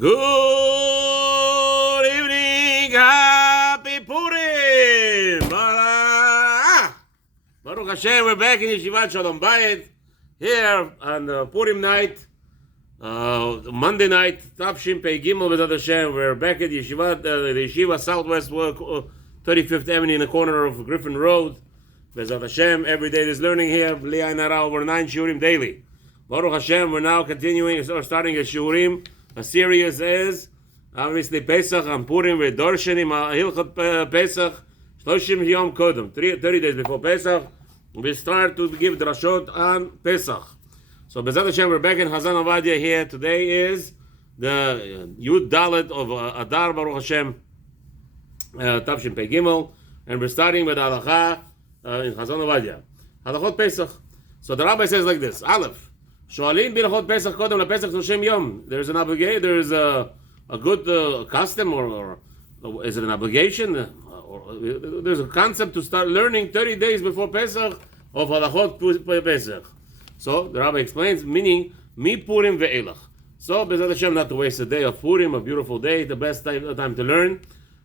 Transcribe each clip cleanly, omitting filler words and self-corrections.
Good evening, happy Purìm! Baruch Hashem, we're back in Yeshivat Shalom Bayit here on Purim night, Monday night, Tafshin Pei Gimel B'ezrat Hashem. We're back at Yeshivat, the Yeshiva Southwest 35th Avenue in the corner of Griffin Road. B'ezrat Hashem, every day there's learning here. B'li Ayin Hara, over 9 shiurim daily. Baruch Hashem, we're now continuing or starting a shiurim. A series is obviously Pesach and Purim. We're Dorshanim Hilchot Pesach 30 Yom Kodem, 30 days before Pesach. We start to give drashot on Pesach. So B'ezrat Hashem, we're back in Hazan Avadia here. Today is the Yud Dalet of Adar Baruch Hashem, Tafshin Pei Gimel, and we're starting with Halacha in Hazan Avadia. Halachot Pesach. So the rabbi says like this: Aleph. Shoalim b'ilchot Pesach kodem lePesach 30 yom. There's an obligation. There is a good custom, or is it an obligation? Or there's a concept to start learning 30 days before Pesach of halachot Pesach. So the rabbi explains, meaning mi Purim ve'elach. So B'ezrat Hashem, not to waste a day of Purim, a beautiful day, the best time to learn.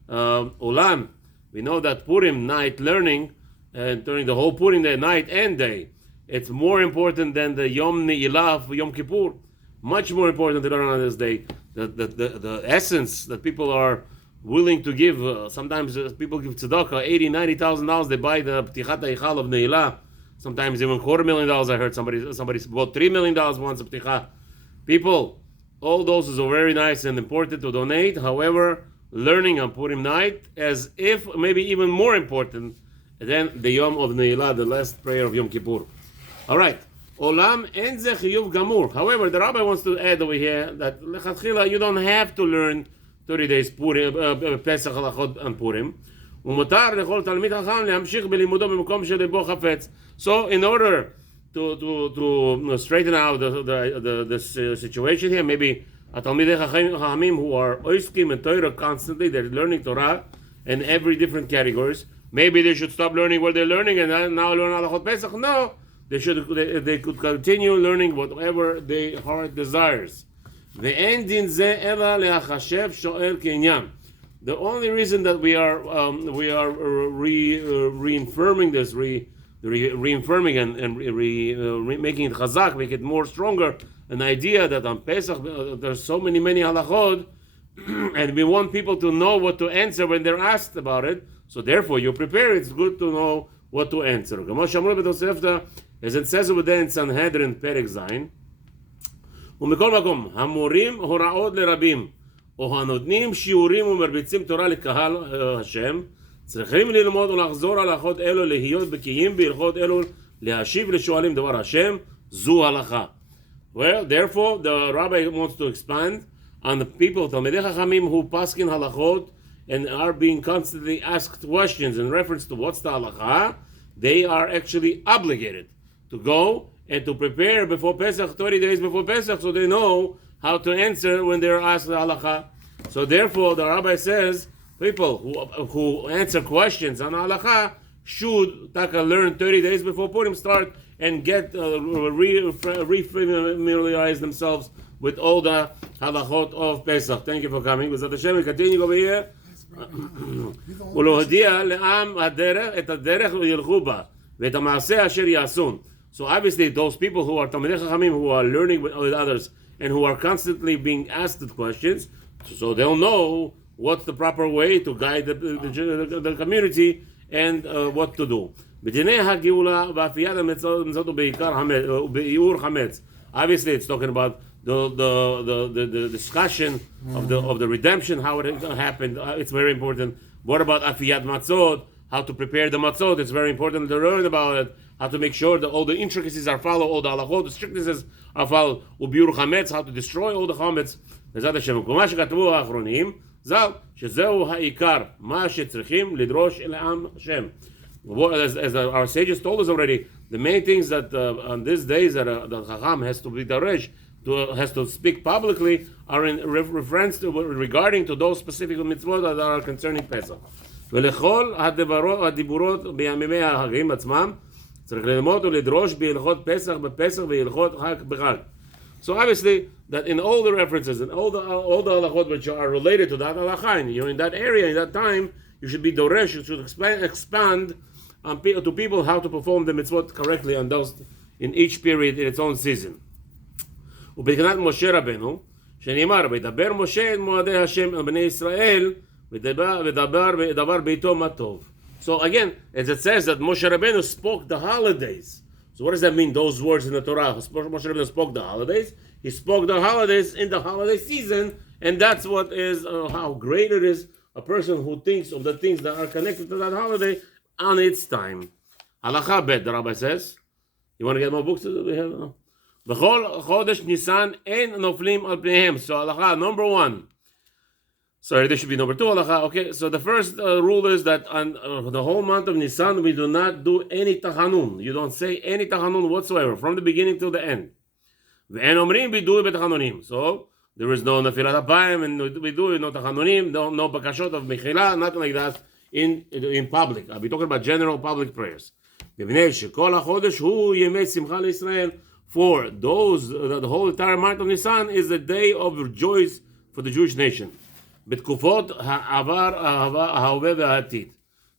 Olam, we know that Purim night learning, and during the whole Purim day, night and day, it's more important than the Yom Ne'ilah for Yom Kippur. Much more important to learn on this day. The essence that people are willing to give. Sometimes people give tzedakah, $80,000, $90,000. They buy the Ptichat HaHichal of Ne'ilah. Sometimes even $250,000. I heard somebody bought $3 million once a Ptichat. People, all those is very nice and important to donate. However, learning on Purim night, as if maybe even more important than the Yom of Ne'ilah, the last prayer of Yom Kippur. All right. Olam en ze chiyuv gamur. However, the rabbi wants to add over here that lechatchila you don't have to learn 30 days Purim, Pesach halachot and Purim. Umutar lechol talmid chacham lehamshich belimudo b'makom shelibo chafetz. So, in order to straighten out this situation here, maybe a talmidei chachamim who are oiskim and Torah constantly, they're learning Torah in every different categories. Maybe they should stop learning what they're learning and now learn halachot Pesach. No. They could continue learning whatever their heart desires. The only reason that we are reaffirming this, reaffirming and making it chazak, make it more stronger, an idea that on Pesach there's so many halachot, and we want people to know what to answer when they're asked about it. So therefore, you prepare. It's good to know what to answer. As it says over there in Sanhedrin, Perek Zayin, ומכל מקום, המורים הוראות לרבים, או הנותנים שיעורים ומרביצים תורה לקהל השם, צריכים ללמוד ולחזור הלכות אלו, להיות בקיאים בהלכות אלו, להשיב לשואלים דבר השם, זו הלכה. Well, therefore, the rabbi wants to expand on the people, תלמידי חכמים who paskin halachot, and are being constantly asked questions in reference to what's the halacha. They are actually obligated to go and to prepare before Pesach, 30 days before Pesach, so they know how to answer when they're asked the halacha. So therefore, the rabbi says, people who answer questions on halacha should learn 30 days before Purim start and get re-familiarize themselves with all the halachot of Pesach. Thank you for coming. B'ezrat Hashem, we continue over here. ולהודיע לעם את הדרך וילכו בה ואת המעשה אשר יעשון. So obviously those people who are Talmidei Chachamim, who are learning with others and who are constantly being asked the questions, so they'll know what's the proper way to guide the community and what to do. בדיני הגאולה ואפיית המצות ובאיור חמץ. Obviously it's talking about the discussion of the redemption, how it happened. It's very important. What about afiyat matzot? How to prepare the matzot? It's very important to learn about it. How to make sure that all the intricacies are followed, all the halachot, the strictnesses are followed. Ubiur chametz, how to destroy all the chametz. B'ezrat Hashem. ומה שכתבו האחרונים, ז"ל, שזהו העיקר, מה שצריכים לדרוש אל העם השם. As our sages told us already, the main things that on these days that the Chacham has to be daresh, has to speak publicly, are in reference to regarding to those specific mitzvot that are concerning Pesach. ולכל הדיבורות בימי החגים עצמם צריך ללמוד ולדרוש בהלכות פסח בפסח והלכות חג בחג. So obviously, that in all the references and all the halachot which are related to that halacha, you're in that area, in that time, you should be doresh, you should expand to people how to perform the mitzvot correctly on those in each period in its own season. ובתקנת משה רבנו, שנאמר, וידבר משה את מועדי השם על בני ישראל, ודבר ביתו מה טוב. So again, as it says that Moshe Rabbeinu spoke the holidays. So what does that mean, those words in the Torah? Moshe Rabbeinu spoke the holidays. He spoke the holidays in the holiday season, and that's what is how great it is, a person who thinks of the things that are connected to that holiday on its time. Halacha bet, the rabbi says. You want to get more books? We have. B'chol chodesh Nisan ein noflim al pneihem. So halacha number 1. Sorry, this should be number 2 halacha. Okay, so the first rule is that on the whole month of Nisan we do not do any tachanun. You don't say any tachanun whatsoever from the beginning till the end. Ve'en omrim bidui b'tachanunim. So there is no nefilat apayim and we do no tachanunim, no bakashot of mechila, nothing like that in public. I'll be talking about general public prayers. מפני שכל החודש הוא ימי שמחה לישראל. For those, the whole entire month of Nisan is the day of rejoice for the Jewish nation. בתקופות העבר, ההווה והעתיד.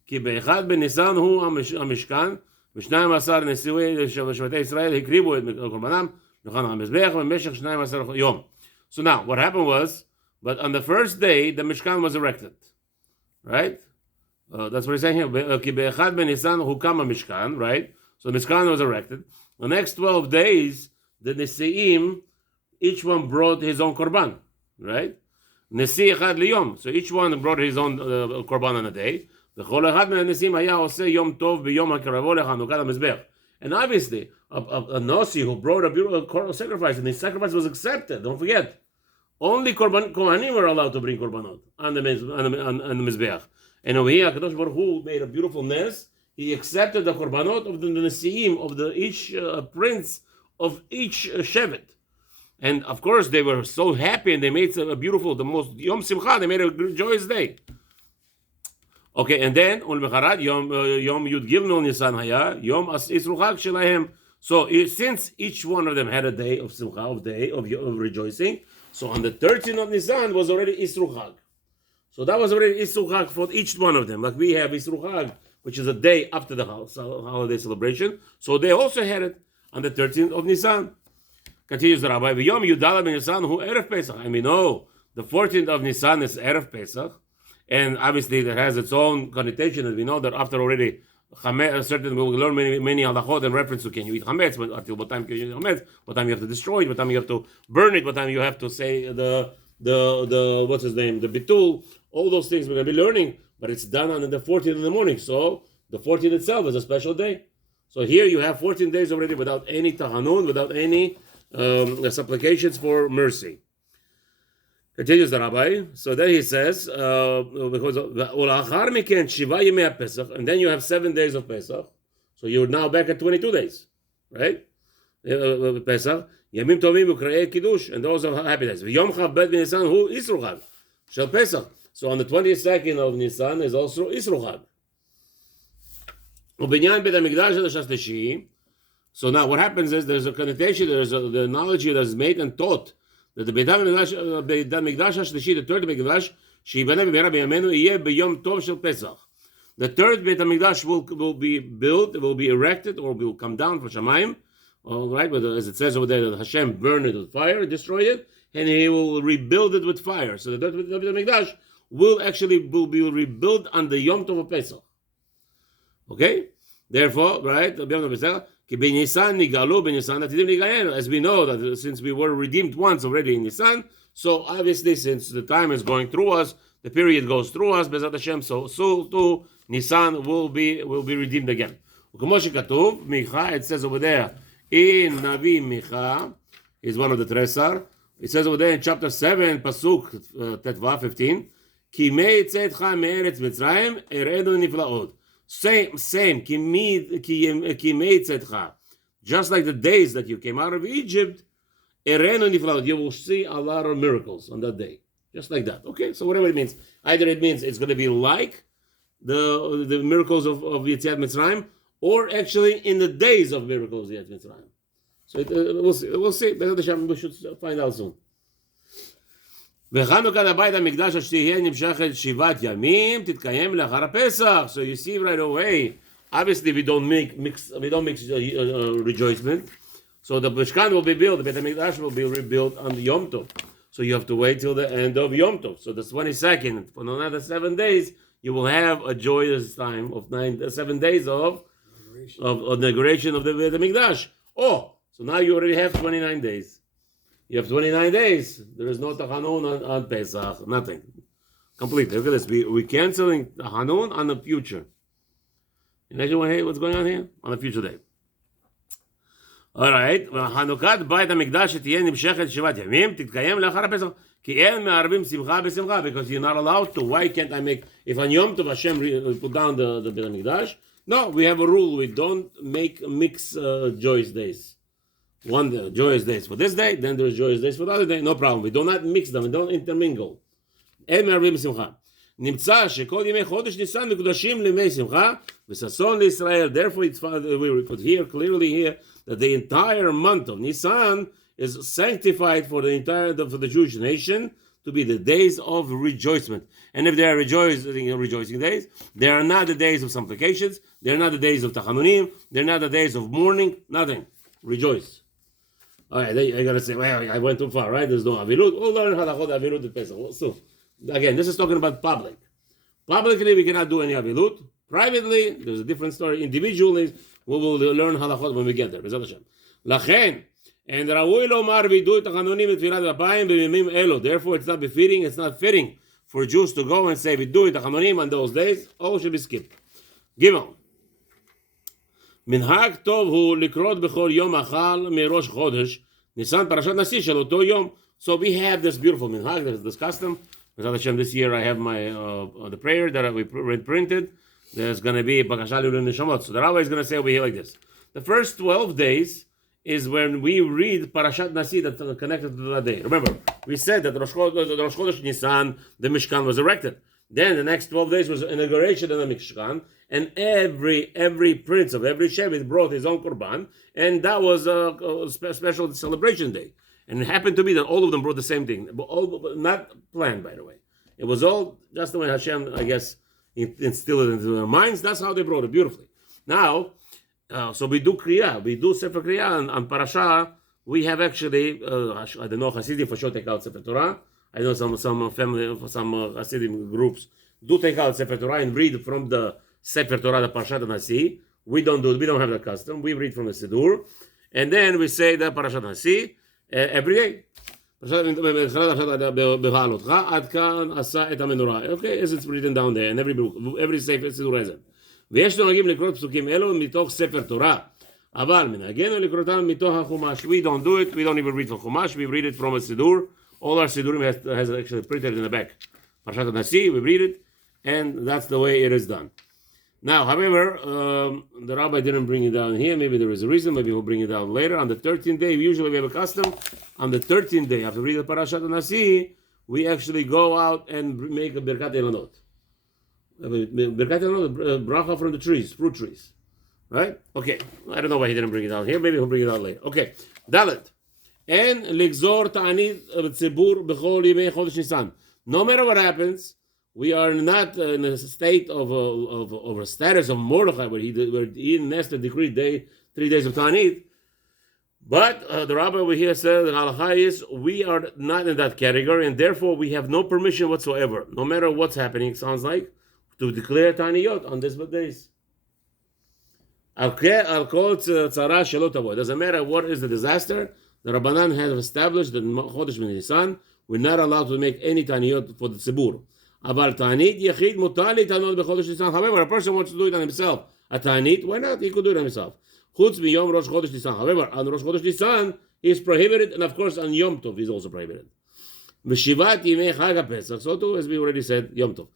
כי באחד בניסן הוא המשכן, ו12 נשיאי שבטי ישראל הקריבו את קורבנם, נכון המזבח, במשך 12 יום. So now, what happened was, but on the first day, the Mishkan was erected. Right? That's what he's saying here. כי באחד בניסן הוקם המשכן, right? So the Mishkan was erected. The next 12 days, the Nesi'im, each one brought his own korban, right? Nesi echad liyom. So each one brought his own korban on a day. וכל אחד מהנשיאים היה עושה יום טוב ביום הקרבו לחנוכת המזבח. And obviously, a Nasi who brought a beautiful sacrifice, and the sacrifice was accepted. Don't forget, only Kohanim were allowed to bring korbanot on the mizbeach. And over here, Kadosh Baruch Hu made a beautiful nest. He accepted the korbanot of the Nesi'im, of each prince of each shevet. And of course, they were so happy and they made a beautiful, the most Yom Simcha, they made a joyous day. Okay, and then, Yom Yud Gimel Nisan Haya, Yom Isru Chag Shelahem. So since each one of them had a day of Simcha, of rejoicing, so on the 13th of Nisan was already Isru Chag. So that was already Isru Chag for each one of them. Like we have Isru Chag, which is a day after the holiday celebration. So they also had it on the 13th of Nisan. Continues the rabbi, Yom Yudala ben Nisan hu Erev Pesach. And we know the 14th of Nisan is Erev Pesach. And obviously that has its own connotation. And we know that after already, certain we will learn many halachot and reference to can you eat chametz, but until what time can you eat chametz, what time you have to destroy it, what time you have to burn it, what time you have to say the what's his name, the bitul, all those things we're going to be learning. But it's done on the 14th in the morning. So the 14th itself is a special day. So here you have 14 days already without any tahanun, without any supplications for mercy. Continues the rabbi. So then he says, and then you have 7 days of Pesach. So you're now back at 22 days. Right? Pesach. Yamim tovim u'kra'ei kiddush. And those are happy days. Yom chav bet b'nisan hu Isru Chag shel Pesach. So on the 22nd of Nisan is also Isru Chag. So now what happens is there's a connotation, there's the analogy that is made and taught that the Beit HaMikdash HaShlishi, the third Beit HaMikdash, שיבנה במהרה בימינו יהיה ביום טוב של Pesach. The third Beit HaMikdash will be built, will be erected, or will come down from Shamayim. All right, but as it says over there, that Hashem burned it with fire, destroyed it, and He will rebuild it with fire. So the third Beit HaMikdash will be rebuilt on the Yom Tov of Pesach. Okay? Therefore, right, as we know that since we were redeemed once already in Nisan, so obviously since the time is going through us, the period goes through us, Bezat Hashem, so too Nisan will be redeemed again. It says over there in Navi Micha, is one of the Tresar. It says over there in chapter 7, Pasuk Tetva 15, Ki me'etzetcha me'eretz Mitzrayim eredu niflaot. Same, ki me'etzetcha. Just like the days that you came out of Egypt, eredu niflaot. You will see a lot of miracles on that day. Just like that. Okay, so whatever it means. Either it means it's going to be like the miracles of Yetziat Mitzrayim, or actually in the days of miracles of Yetziat Mitzrayim. So we'll see. We'll see. We should find out soon. וחנוכת הבית המקדש שתהיה נמשכת 7 ימים תתקיים לאחר הפסח. So you see right away, obviously we don't mix rejoicement. So the Mishkan will be built, the Beit HaMikdash will be rebuilt on Yom Tov. So you have to wait till the end of Yom Tov. So the 22nd, for another 7 days, you will have a joyous time of 7 days of inauguration of the Beit HaMikdash. Oh, so now you already have 29 days. You have 29 days. There is no Tachanun on Pesach, nothing. Completely. Look at this. We're canceling Tachanun on the future. Imagine what's going on here? On the future day. All right. חנוכת בית המקדש שתהיה נמשכת 7 ימים, תתקיים לאחר הפסח. כי אין מערבים שמחה בשמחה, because you're not allowed to. Why can't I make, if on Yom Tov Hashem put down the Beit HaMikdash? No, we have a rule. We don't mix joyous days. One day, joyous days for this day, then there's joyous days for the other day. No problem. We do not mix them. We don't intermingle. אין מערבים בשמחה. נמצא שכל ימי חודש ניסן מקודשים לימי שמחה וששון לישראל. Therefore, we put here clearly here that the entire month of Nisan is sanctified for the Jewish nation to be the days of rejoicement. And if they are rejoicing days, they are not the days of supplications. They are not the days of tachanunim. They are not the days of mourning. Nothing. Rejoice. All right, I gotta say, well, I went too far, right? There's no avilut. We'll learn halachot avilut at Pesach. So, again, this is talking about public. Publicly, we cannot do any avilut. Privately, there's a different story. Individually, we will learn halachot when we get there. B'ezrat Hashem. לכן, and ראוי לומר וידוי תחנונים ותפילת אפיים בימים אלו. Therefore, it's not befitting, it's not fitting for Jews to go and say וידוי תחנונים on those days. All should be skipped. Gimel. מנהג טוב הוא לקרות בכל יום החל מראש חודש ניסן פרשת נשיא של אותו יום. So we have this beautiful minhag, there's this custom. This year I have my the prayer that we printed. There's going to be Bakasha L'Ilui Neshamot. So the rabbi is going to say over here like this. The first 12 days is when we read Parashat Nasi that's connected to that day. Remember, we said that Rosh Chodesh Nisan, the Mishkan was erected. Then the next 12 days was inauguration of the Mishkan, and every prince of every Shevet brought his own Korban, and that was a special celebration day. And it happened to be that all of them brought the same thing, all not planned, by the way. It was all just the way Hashem, I guess, instilled it into their minds. That's how they brought it beautifully. Now, so we do Kriya, we do Sefer Kriya on Parasha. We have actually, I don't know, Hasidim for sure take out Sefer Torah. I know some family, some Hasidim groups do take out Sefer Torah and read from the Sefer Torah, the Parashat Nasi. We don't have that custom. We read from the Siddur. And then we say the Parashat Nasi every day. Okay, as it's written down there, and every Sefer Siddur has it. ויש נוהגים לקרוא פסוקים אלו מתוך ספר תורה. אבל מנהגנו לקרותם מתוך החומש. We don't do it. We don't even read from Chumash. We read it from a Siddur. All our Siddurim has actually printed in the back. Parashat Nasi, we read it, and that's the way it is done. Now, however, the rabbi didn't bring it down here. Maybe there is a reason. Maybe he'll bring it down later. On the 13th day, usually we have a custom. On the 13th day, after we read the Parashat Nasi, we actually go out and make a Birkat Elanot. Birkat Elanot, bracha from the trees, fruit trees. Right? Okay. I don't know why he didn't bring it down here. Maybe he'll bring it down later. Okay. Dalet. And לגזור תענית בציבור בכל ימי חודש ניסן. No matter what happens, we are not in a state of a status of Mordechai where he nested decreed 3 days of Ta'anit. But the rabbi over here said that halacha is we are not in that category, and therefore we have no permission whatsoever, no matter what's happening, it sounds like, to declare Ta'aniyot on these days. It doesn't matter what is the disaster. The Rabbanan have established that Chodesh Nisan we're not allowed to make any Ta'aniyot for the Tzibur. However, a person wants to do it on himself. A Ta'anit, why not? He could do it on himself. However, on Rosh Chodesh Nisan, he is prohibited, and of course on Yom Tov, he is also prohibited. So too, as we already said, Yom Tov.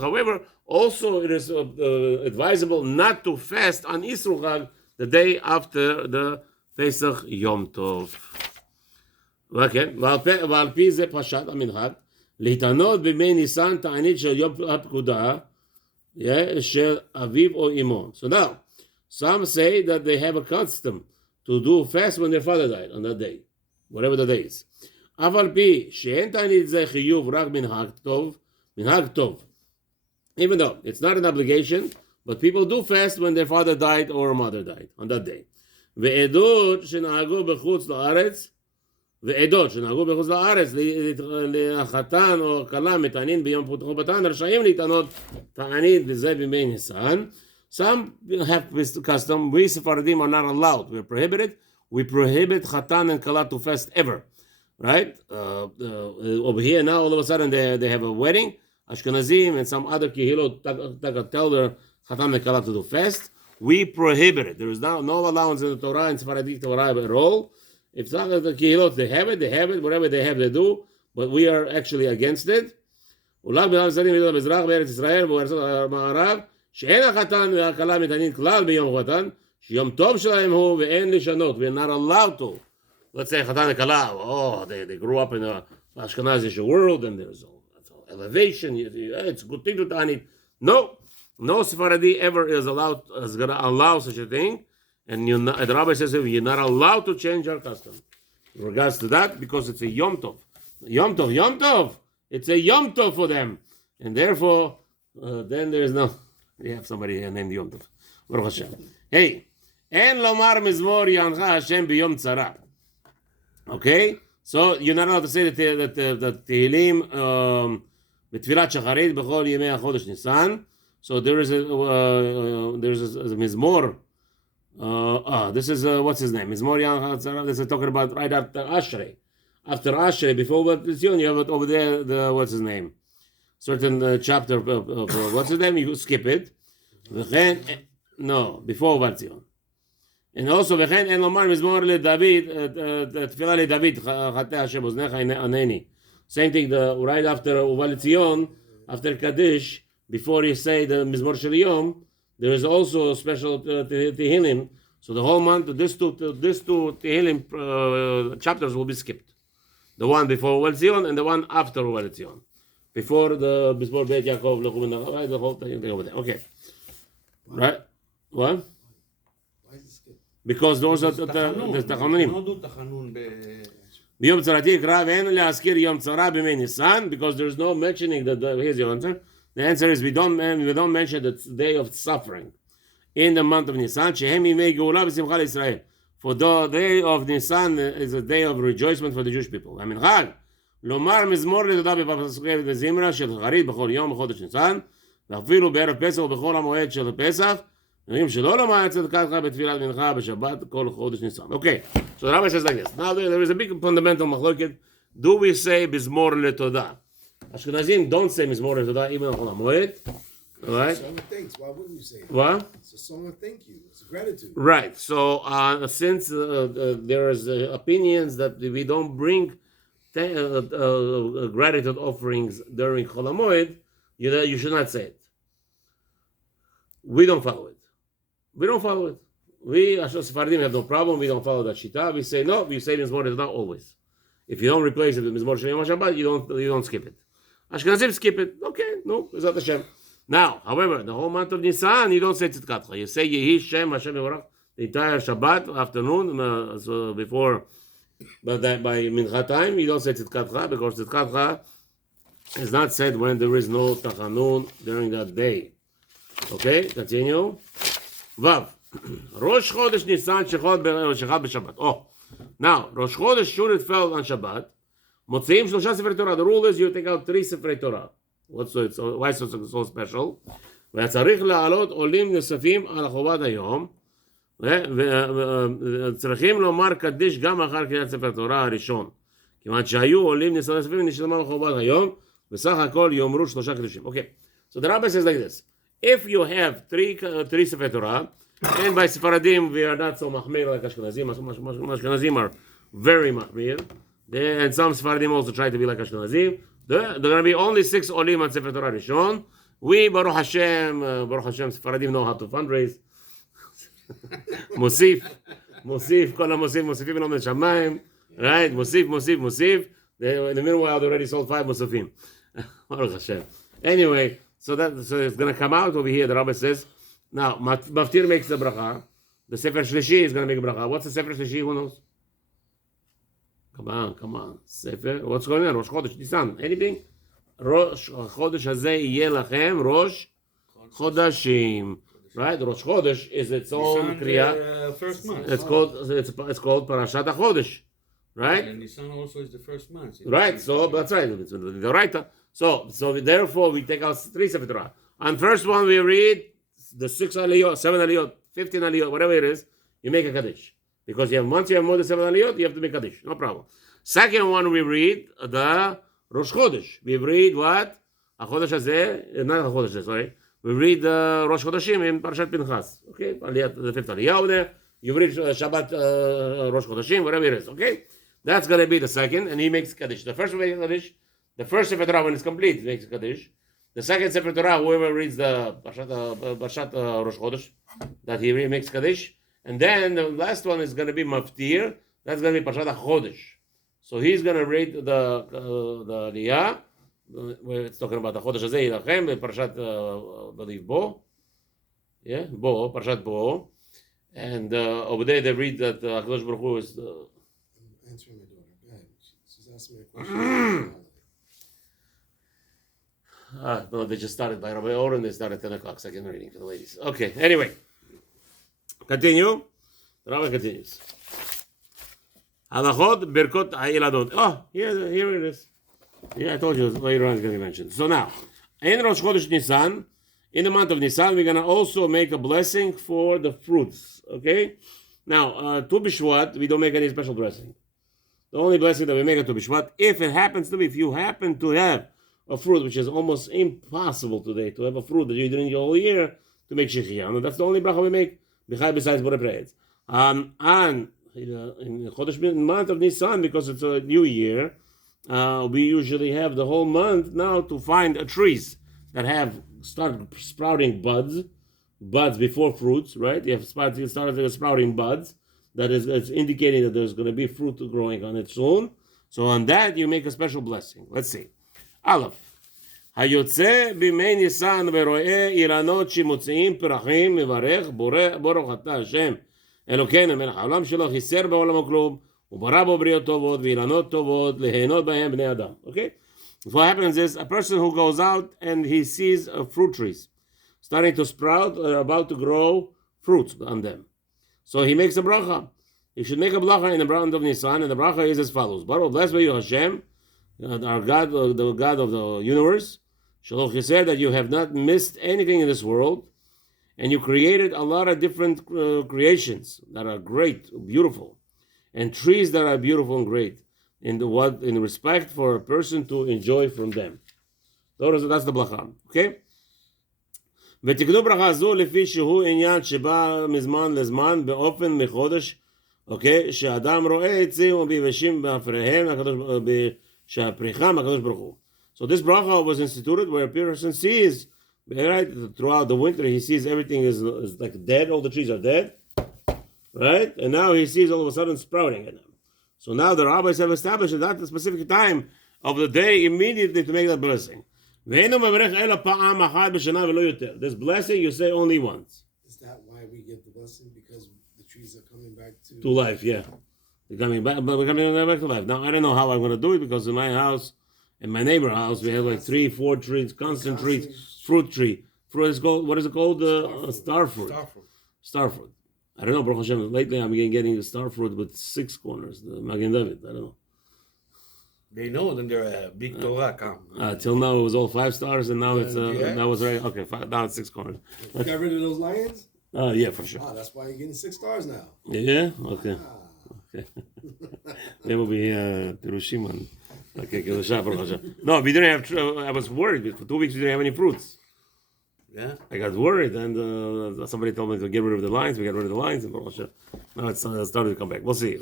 However, also it is advisable not to fast on Yisro Chag, the day after the Pesach Yom Tov. Okay, ועל פי זה פשט המנהג, להתענות בימי ניסן תענית של יום הפקודה של אביו או אמו. So now, Some say that they have a custom to do fast when their father died on that day, whatever the day is. אף על פי שאין תענית זה חיוב רק מנהג טוב. Even though it's not an obligation, but people do fast when their father died or mother died on that day. ועדות שנהגו בחוץ לארץ, לחתן או כלה מתענין ביום חופתן, רשאים להתענות תענית בזה בימי ניסן. Some have this custom. We Sephardim are not allowed. We're prohibited. We prohibit Chatan and Kala to fast ever. Right? Over here now, all of a sudden, they have a wedding. Ashkenazim and some other Kehilot tell their Chatan and Kala to do fast. We prohibit it. There is no allowance in the Torah and Sephardi Torah at all. If some of the Kehilot, they have it. Whatever they have, they do. But we are actually against it. שאין החתן והכלה מתענין כלל ביום חתן, שיום טוב שלהם הוא ואין לשנות. We're not allowed to. Let's say חתן וכלה, they grew up in a Ashkenazi world and there's elevation, it's a good thing to ta'anit. No Sephardi ever is going to allow such a thing, and the rabbi says you're not allowed to change our custom in regards to that, because it's a Yom Tov. Yom Tov, it's a Yom Tov for them, and therefore then there's no. We have somebody here named Yom Tov. Baruch Hashem. Hey, en lomar mizmor yancha Hashem biyom tzara. Okay, so you're not allowed to say that the Tehillim betfilat shacharit b'chol yemei chodesh Nisan. So there is a mizmor. This is what's his name? Mizmor yancha tzara. This is talking about right after Ashrei. After Ashrei, before Batzion, you have it over there. What's his name? Certain chapter of what's his name? You skip it. No, before Batzion. And also, וכן אין לומר מזמור לדוד, תפילה לדוד, חטא השם אוזניך ענני. Same thing, right after ובא לציון, after Kaddish, before you say the מזמור של יום, there is also a special Tehillim. So the whole month, these two Tehillim chapters will be skipped. The one before ובא לציון and the one after ובא לציון. Before the Bismor Beit Yaakov, right? The whole thing over there. Okay. Right? What? Why is it skipped? Because those are the Tachanunim. Biyom Tzarati Ikra Ve'en Le'askir Yom Tzara B'mei Nisan, because there's no mentioning that. Here's your answer. The answer is we don't mention the day of suffering in the month of Nisan. Shehem Yimei Geula V'Simcha L'Yisrael. For the day of Nisan is a day of rejoicement for the Jewish people. I mean, Chag. לומר מזמור לתודה בפסוקי וזמרה של חרית בכל יום בחודש ניסן, ואפילו בערב פסח ובכל המועד של פסח, אומרים שלא לומר צדקתך בתפילת מנחה בשבת כל חודש ניסן. Okay, so the rabbi says like this. Now there is a big fundamental machloket. Do we say מזמור לתודה? Ashkenazim don't say מזמור לתודה even on חול המועד. Right? Someone thanks. Why wouldn't you say it? What? So someone thank you. It's gratitude. Right. So since there is opinions that we don't bring gratitude offerings during Chol HaMoed, you should not say it. We don't follow it. We, Sephardim, have no problem. We don't follow that shita. We say no. We say Mizmor is not always. If you don't replace it with Mizmor Shel Yom HaShabbat, you don't skip it. Ashkenazim skip it. Okay, no, Bezat Hashem. Now, however, the whole month of Nisan, you don't say Tzidkatcha. You say Yehi Shem Hashem Yevorach the entire Shabbat afternoon, so before. But that by Mincha time, you don't say Tzidkatcha, because Tzidkatcha is not said when there is no Tachanun during that day. Okay, continue. Vav. Rosh Chodesh Nisan Shechad b'Shabbat. Oh, now, Rosh Chodesh should it fell on Shabbat. Motziim Shlosha Sefer Torah. The rule is you take out 3 Sefer Torah. Why so special? והצריך לעלות עולים נוספים על חובת היום. צריכים לומר קדיש גם אחר קריאת ספר תורה הראשון. כיוון שהיו עולים נוספים נשלמה לחובת היום, בסך הכל יאמרו 3 קדישים. Okay, so the rabbi says like this. If you have 3 ספר תורה, and by Sephardim we are not so mahmir like Ashkenazim. Ashkenazim are very mahmir, and some Sephardim also try to be like Ashkenazim. There are going to be only 6 olim on Sefer Torah Rishon. We, Baruch Hashem, Sephardim know how to fundraise. מוסיף, כל המוסיף, מוסיפים לנו לשמיים, right? מוסיף. In the meanwhile, they already sold 5 מוספים. Baruch Hashem. Anyway, so it's going to come out over here. The rabbi says, now, Maftir makes the bracha. The Sefer Shlishi is going to make a bracha. What's the Sefer Shlishi? Who knows? Come on. Sefer. What's going on? Rosh Chodesh Nisan. Anything? Rosh Chodesh Hazeh Yeh Lachem Rosh Chodashim. Right? Rosh Chodesh is its own kriya. First month. It's called Parashat HaChodesh. Right? And Nisan also is the first month. Right. So that's right. It's the right. So therefore we take out 3 Sefer Torah. On first one we read the 6 aliyot, 7 aliyot, 15 aliyot, whatever it is, you make a kaddish. Because once you have more than 7 aliyot, you have to make kaddish. No problem. Second one we read the Rosh Chodesh. We read what? HaChodesh Hazeh, not HaChodesh, sorry. We read the Rosh Chodeshim in Parashat Pinchas. Okay? The 5th aliyah over there. You read Shabbat Rosh Chodeshim, whatever it is. Okay? That's going to be the second, and he makes kaddish. The first one makes kaddish. The first Sefer Torah, when it's complete, makes kaddish. The second Sefer Torah, whoever reads the Parashat Rosh Chodesh, that he makes kaddish. And then the last one is going to be Maftir. That's going to be Parashat HaChodesh. So he's going to read the Aliyah, where it's talking about the Chodesh Hazeh Yilachem, the Parashat, believe, Bo. Yeah, Bo, Parashat Bo. And over there they read that HaKadosh Baruch Hu is... I'm answering my daughter. Go ahead. She's asking me a question. No, they just started by Rabbi Oren. They started at 10 o'clock, second reading for the ladies. Okay, anyway. Continue. The Rabbi continues. Halachot Birkot Ha'iladot. Oh, here it is. Yeah, I told you later on it's going to be mentioned. So now, in Rosh Chodesh Nisan, in the month of Nisan, we're going to also make a blessing for the fruits. Okay? Now, Tu B'Shvat, we don't make any special blessing. The only blessing that we make at Tu B'Shvat, if it happens to be, if you happen to have a fruit which is almost impossible today, to have a fruit that you drink the whole year, to make Shechiyah. And that's the only bracha we make, besides Borei Preetz. In the month of Nisan, because it's a new year, we usually have the whole month now to find trees that have started sprouting buds before fruits, right? You have started sprouting buds. That is, it's indicating that there's going to be fruit growing on its own. So on that, you make a special blessing. Let's see. Aleph. היוצא בימי ניסן ורואה אילנות שמוציאים פרחים מברך ברוך אתה השם אלוקינו מלך העולם שלו חיסר בעולמו כלום וברא בו בריות טובות ואילנות טובות ליהנות בהם בני אדם. Okay? What happens is a person who goes out and he sees fruit trees starting to sprout or about to grow fruits on them. So he makes a bracha. He should make a bracha in the month of Nisan, and the bracha is as follows. Baruch, blessed be you Hashem, our God, the God of the universe. Shalom, he said that you have not missed anything in this world, and you created a lot of different creations that are great, beautiful, and trees that are beautiful and great, in respect for a person to enjoy from them. That's the bracha. Okay? ותקנו ברכה זו לפי שהוא עניין שבא מזמן לזמן באופן מחודש, אוקיי? שאדם רואה עצים וביבשים באפריהם שהפריחם הקדוש ברוך הוא. So this bracha was instituted where a person sees, right, throughout the winter he sees everything is like dead, all the trees are dead, right? And now he sees all of a sudden sprouting in them. So now the rabbis have established that at the specific time of the day immediately to make that blessing. This blessing you say only once. Is that why we give the blessing? Because the trees are coming back to life, yeah. They're coming back to life. Now, I don't know how I'm going to do it because in my house, in my neighbor's house, we have like 3-4 trees, constant trees, fruit tree. Fruit is called, what is it called? Star fruit. I don't know, Baruch Hashem, lately I'm getting the star fruit with 6 corners, the Magen David, I don't know. They know that they're a big Torah come. Till now it was all 5 stars, and now it's now it's right. Okay, now it's 6 corners. You got rid of those lions? Yeah, for sure. That's why you're getting 6 stars now. Yeah. Okay. Okay. They will be Pirushim. Okay, no, we didn't have. I was worried. For 2 weeks we didn't have any fruits. Yeah. I got worried, and somebody told me to get rid of the lions. We got rid of the lions, and now it's started to come back. We'll see.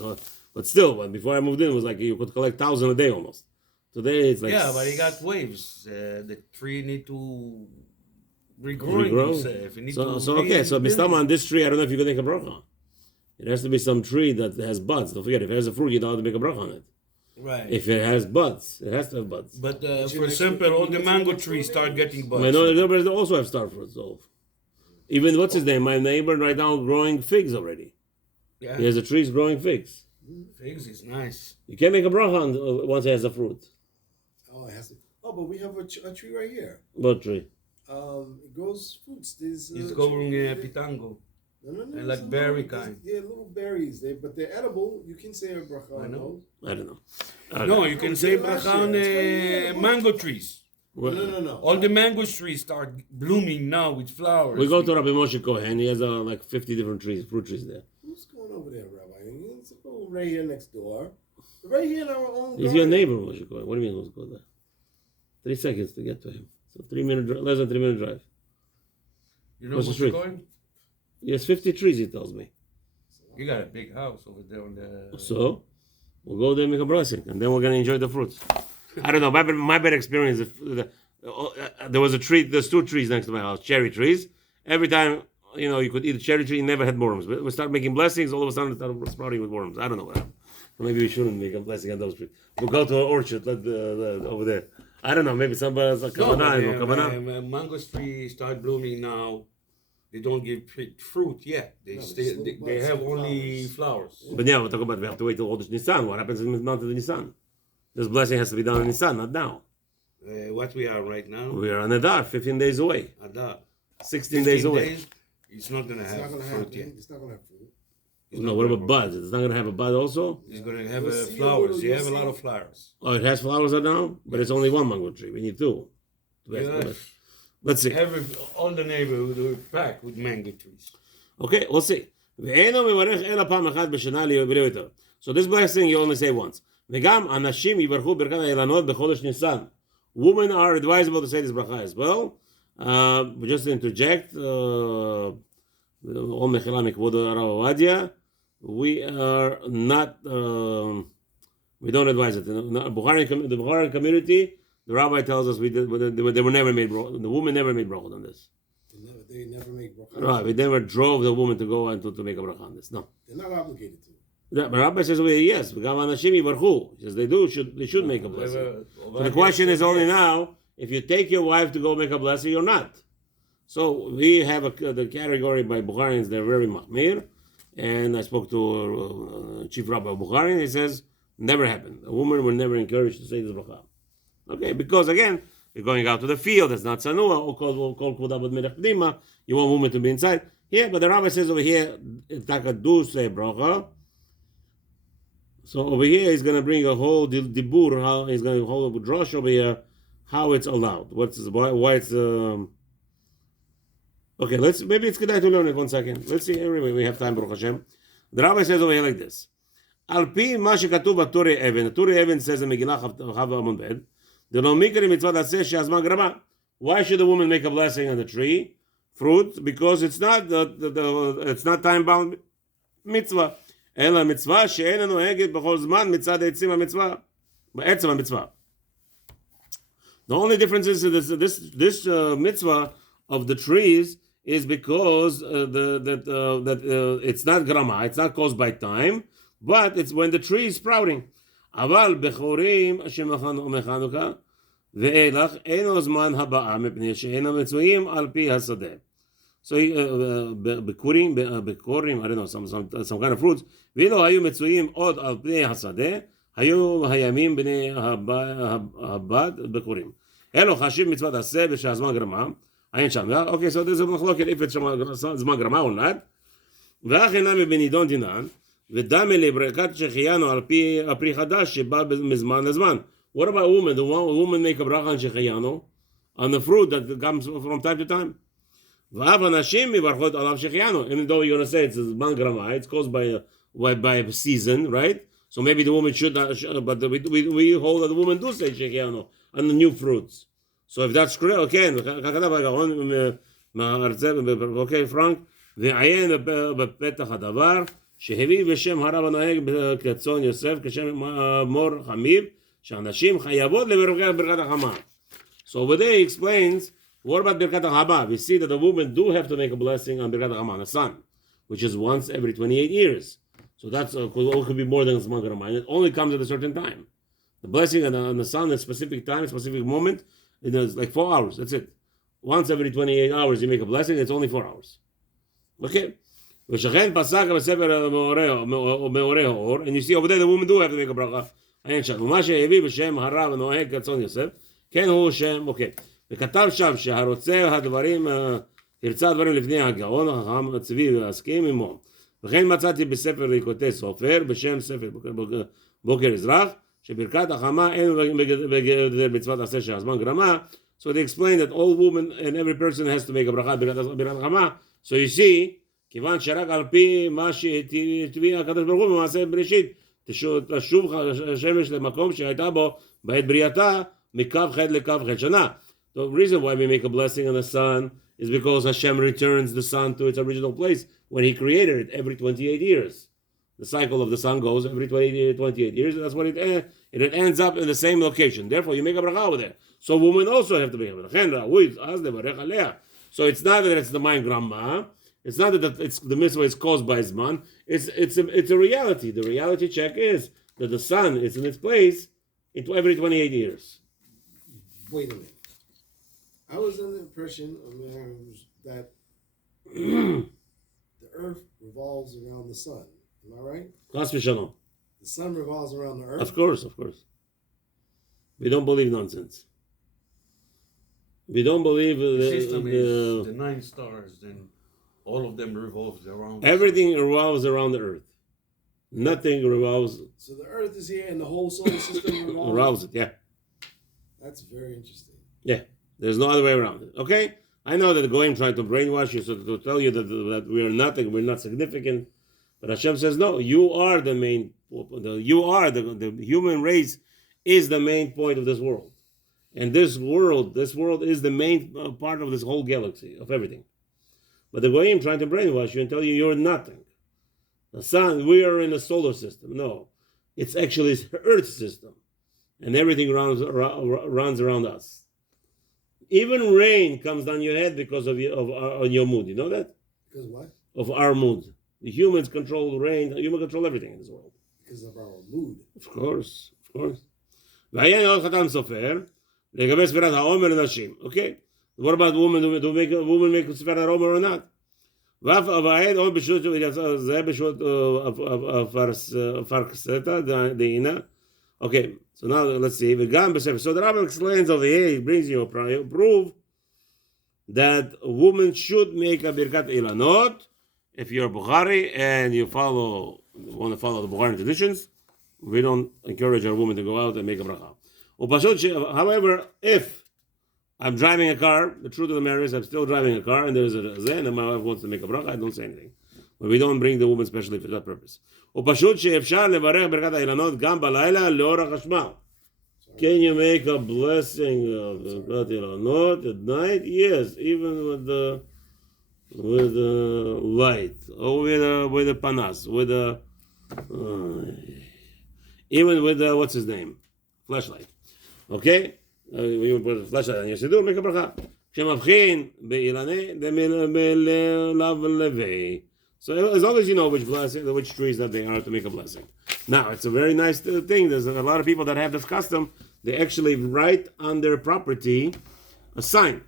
But still, before I moved in, it was like you could collect 1,000 a day almost. Today it's like but he got waves. The tree need to regrow. So Mistama on this tree, I don't know if you can make a bracha. It has to be some tree that has buds. Don't forget, if it has a fruit, you don't have to make a bracha on it. Right. If it has buds, it has to have buds. But for example, all the mango trees start getting buds. I know they also have star fruits. So Even what's his name? My neighbor right now growing figs already. Yeah. He has a trees growing figs. Figs is nice. You can't make a bracha once it has a fruit. Oh, it has to. Oh, but we have a tree right here. What tree? It grows fruits. There's It's going pitango. No. And like some berry little- kind. Yeah, little berries. But they're edible. You can say a bracha. I know. I don't know. No, you can say last bracha on year. It's right mango trees. No. All the mango trees start blooming now with flowers. We go to Rabbi Moshe Cohen. He has like 50 different trees, fruit trees there. Who's going over there, Rabbi? It's right here next door. Right here in our own He's your neighbor, Moshe Cohen. What do you mean, let's go there? 3 seconds to get to him. So 3-minute, less than 3-minute drive. You know What's the what's street? going? He has 50 trees, he tells me. You got a big house over there on the. So, we'll go there and make a blessing, and then we're going to enjoy the fruits. I don't know. My bad experience, there was a tree, there's 2 trees next to my house, cherry trees. Every time, you could eat a cherry tree, it never had worms. We start making blessings, all of a sudden it started sprouting with worms. I don't know what happened. Maybe we shouldn't make a blessing on those trees. We'll go to an orchard, over there. I don't know, maybe somebody else, Mango trees start blooming now. They don't give fruit yet. They have only flowers. But yeah, we're talking about we have to wait till Chodesh Nisan. What happens in the month of Nisan? This blessing has to be done in Nisan, not now. What we are right now? We are on Adar, 15 days away. Adar. 16 days away. It's not going to have fruit yet. It's not going to have fruit. No, what about buds? It's not going to have a bud also? It's going to have You'll see flowers. You you'll have a see. lot of flowers. Oh, it has flowers right now? But it's only one mango tree. We need 2. Let's see. All the neighborhood are packed with mango trees. Okay, we'll see. So this blessing you only say once. Women are advisable to say this bracha as well. Just to interject, we are not, we don't advise it. In the Bukharian community, the rabbi tells us they were never made bracha. The woman never made bracha on this. They never make bracha. Right, we never drove the woman to go and to make a bracha on this. No. They're not obligated to. The rabbi says over here, yes. He says they should make a blessing. So the question is only now if you take your wife to go make a blessing or not. So we have the category by Bukharians, they're very mahmir. And I spoke to Chief Rabbi Bukhari, he says, never happened. A woman were never encouraged to say this bracha. Okay, because again, you're going out to the field, it's not sanua, or called kudabad merech pnima, you want women to be inside. Yeah, but the rabbi says over here, taka do say bracha. So over here, he's going to bring a whole dibur, how he's going to hold a drush over here, how it's allowed. Why it's... Okay, maybe it's good to learn it 1 second. Let's see, anyway, we have time, Baruch Hashem. The rabbi says over here like this. Al pi ma shekatuv b'Torei Even. Torei Even says in Megillah Chava Amud Bet, the lo mikri mitzvah aseh she'azman grama. Why should the woman make a blessing on the tree, fruit? Because it's not it's not time bound mitzvah. אלא מצווה שאין נוהגת בכל זמן מצד עצם המצווה, בעצם המצווה. The only difference is this mitzvah of the trees is because that it's not grama, it's not caused by time, but it's when the tree is sprouting. אבל בכורים מחנוכה ואילך אינו זמן הבאה מפני שאינם מצויים על פי השדה. So בקורים, I don't know, some kind of fruits, ואילו היו מצויים עוד על פני השדה, היו הימים בני הבת בקורים. אלו חשיב מצוות עשה ושהזמן גרמה, אין שם. Okay, so there's a מחלוקת if it's זמן גרמה or not. ואך אינם בנידון דינן, ודמה לברכת שחיינו על פי הפרי חדש שבא מזמן לזמן. What about a woman? The woman make a bracha on shechayanu, on the fruit that comes from time to time. Even though you're going to say it's zman grama, it's caused by a season, right? So maybe the woman should not, but we hold that the woman do say shechayanu on the new fruits. So if that's correct, okay, Frank, ועיין בפתח הדבר, שהביא בשם הרב הנוהג כצאן יוסף, כשם מור חמיב, שאנשים חייבות לברכת החמה. So over there he explains, what about Birkat HaChama? We see that the women do have to make a blessing on Birkat HaChama, on the sun, which is once every 28 years. So that's could be more than a Zman Grama. It only comes at a certain time. The blessing on the sun at a specific time, a specific moment, it is like 4 hours. That's it. once every 28 hours you make a blessing, it's only 4 hours. Okay? ושכן פסק בספר מאורי האור, and you see over there the women do have to make a bracha. אין שם. ומה שהביא בשם הרב הנוהג כצאן יוסף, כן הוא שם, אוקיי. וכתב שם שהרוצה הדברים, ירצה הדברים לפני הגאון, החכם הצבי והסכים עמו. וכן מצאתי בספר ליקוטי סופר, בשם ספר בוקר אזרח, שברכת החמה אין בגדר מצוות עשה שהזמן גרמה. So they explain that all women and every person has to make a bracha ברכת החמה. So you see, כיוון שרק על פי מה שהטביע הקדוש ברוך הוא במעשה בראשית, תשוב השמש למקום שהייתה בו בעת בריאתה מקו ח' לקו ח' שנה. The reason why we make a blessing on the sun is because Hashem returns the sun to its original place when He created it every 28 years. The cycle of the sun goes every 28 years, and that's when it ends up in the same location. Therefore, you make a bracha over there. So women also have to make a bracha. So it's not that it's the mind grandma. It's not that it's the mitzvah is caused by Zman. It's a reality. The reality check is that the sun is in its place every 28 years. Wait a minute. I was under the impression that the earth revolves around the sun. Am I right? Chas v'shalom. The sun revolves around the earth? Of course. We don't believe nonsense. We don't believe the system is the 9 stars, then all of them revolves around. Everything revolves around the earth. Nothing revolves. So the earth is here and the whole solar system revolves it, yeah. That's very interesting. Yeah, there's no other way around it. Okay? I know that the Goyim tried to brainwash you, so to tell you that we are nothing, we're not significant. But Hashem says, no, you are the main, the human race is the main point of this world. And this world is the main part of this whole galaxy, of everything. But the Goyim trying to brainwash you and tell you you're nothing. The sun, we are in a solar system. No, it's actually the Earth system. And everything runs around us. Even rain comes down your head because of your mood. You know that? Because what? Of our mood. The humans control the rain. The humans control everything in this world. Because of our mood. Of course. ועיין עוד חתן סופר, לגבי ספירת העומר לנשים. Okay? What about women? Do women make ספירת העומר or not? והעד עוד בשוט, זה בשוט פרקסטה, דהינה. Okay, so now let's see. וגם בספר. So the Rabbi explains over here, he brings you a proof that a woman should make a birkat ilanot. If you're a Bukhari and you want to follow the Bukhari traditions, we don't encourage our women to go out and make a bracha. However, if I'm driving a car, the truth of the matter is I'm still driving a car and there's a zen and my wife wants to make a bracha, I don't say anything. But we don't bring the woman specially for that purpose. Can you make a blessing of birkat ilanot at night? Yes, even with the light, or with the panas, even with the what's his name, flashlight. Okay, you put a flashlight on your siddur, make a bracha. Shemavchin beilane de. So as long as you know which trees that they are to make a blessing. Now it's a very nice thing. There's a lot of people that have this custom. They actually write on their property a sign.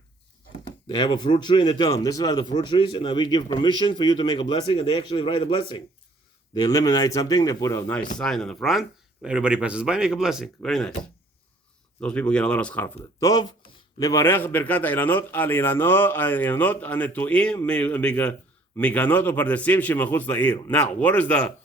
They have a fruit tree and they tell them, this is one of the fruit trees and we give permission for you to make a blessing, and they actually write a blessing. They eliminate something, they put a nice sign on the front, everybody passes by, make a blessing. Very nice. Those people get a lot of schar for that. Tov, levarech birkat ha'ilonot al ilonot hanetu'im miganot u'pardesim shemachutz la'ir. Now, what is the